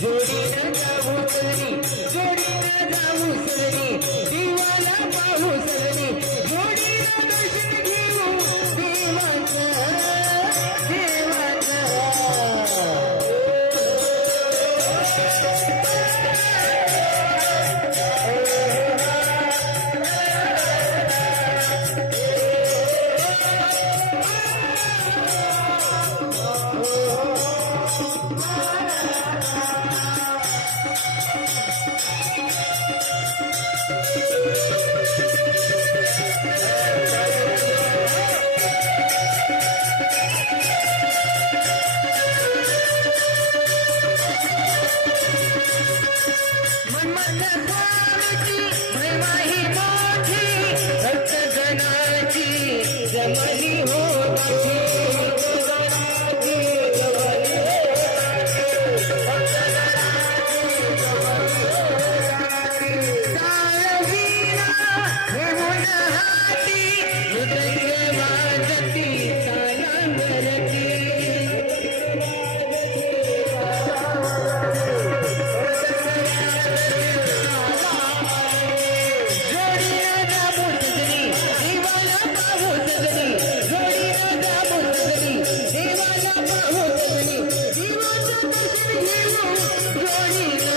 जोडी न जाऊ जोडी न जाऊ. one and one. Yeah.